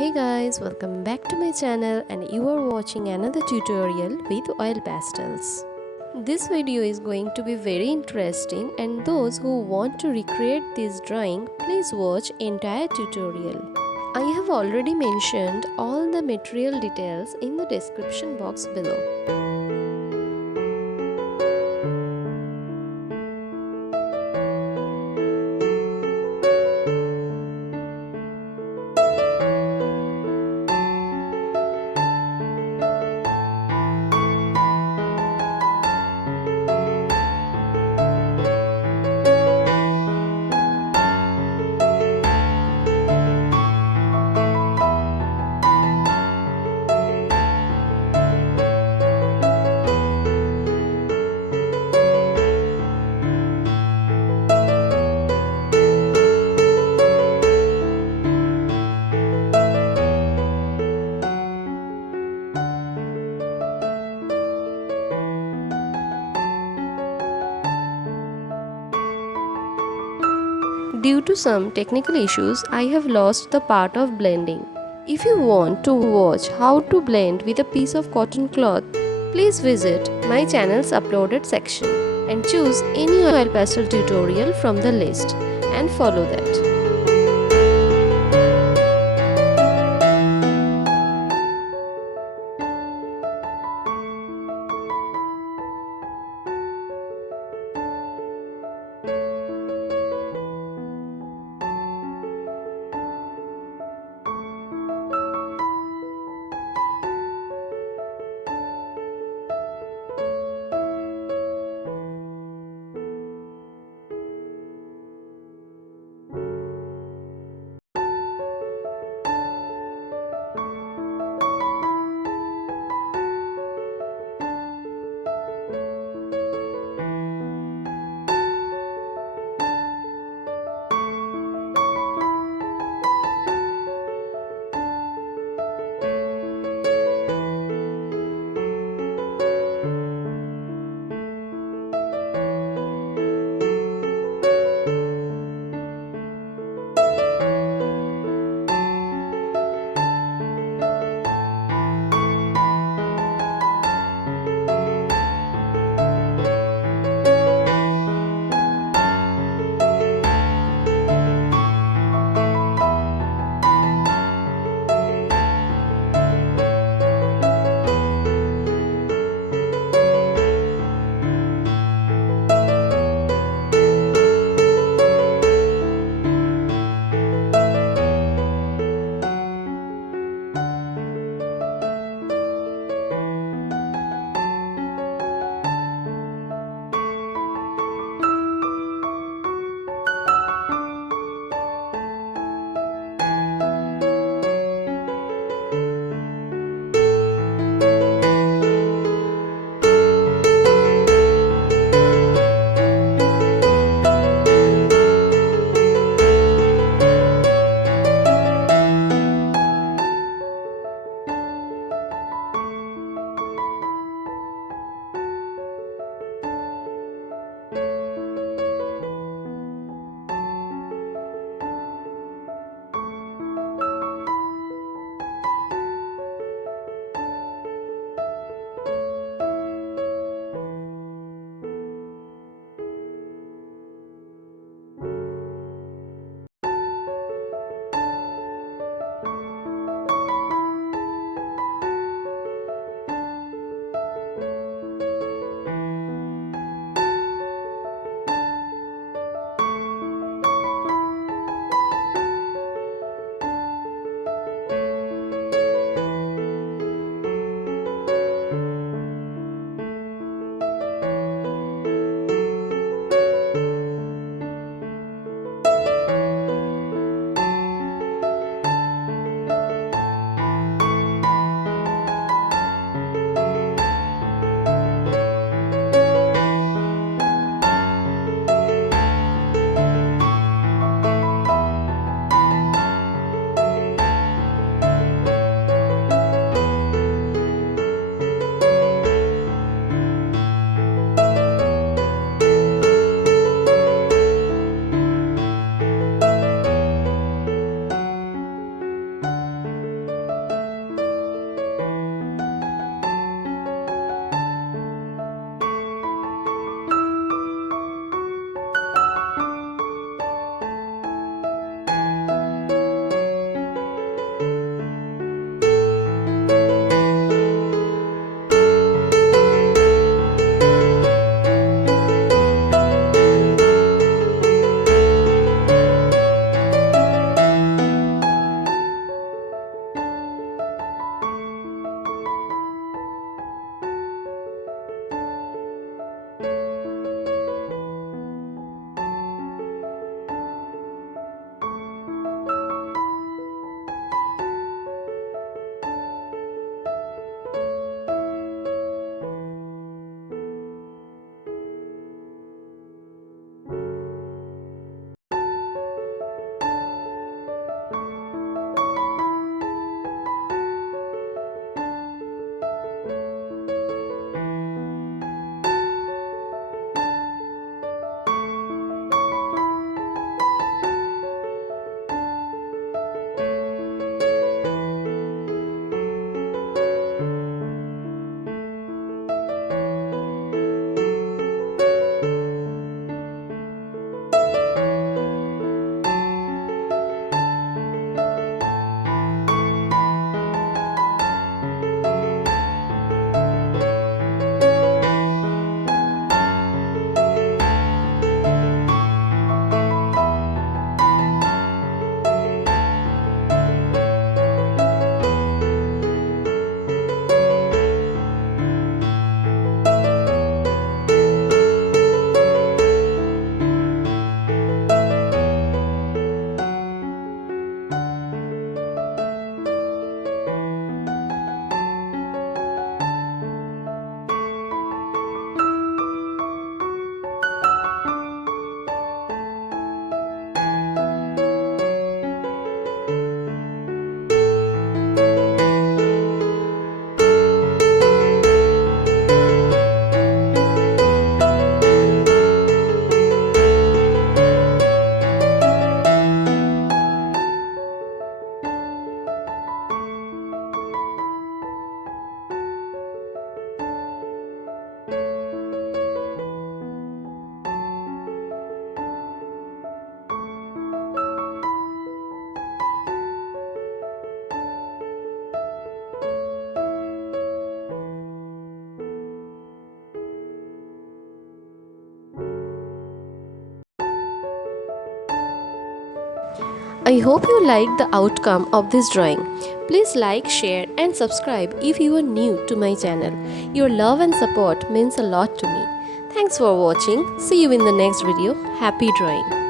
Hey guys, welcome back to my channel and you are watching another tutorial with oil pastels. This video is going to be very interesting and those who want to recreate this drawing, please watch entire tutorial. I have already mentioned all the material details in the description box below. Due to some technical issues, I have lost the part of blending. If you want to watch how to blend with a piece of cotton cloth, please visit my channel's uploaded section and choose any oil pastel tutorial from the list and follow that. I hope you liked the outcome of this drawing. Please like, share and subscribe if you are new to my channel. Your love and support means a lot to me. Thanks for watching. See you in the next video. Happy drawing.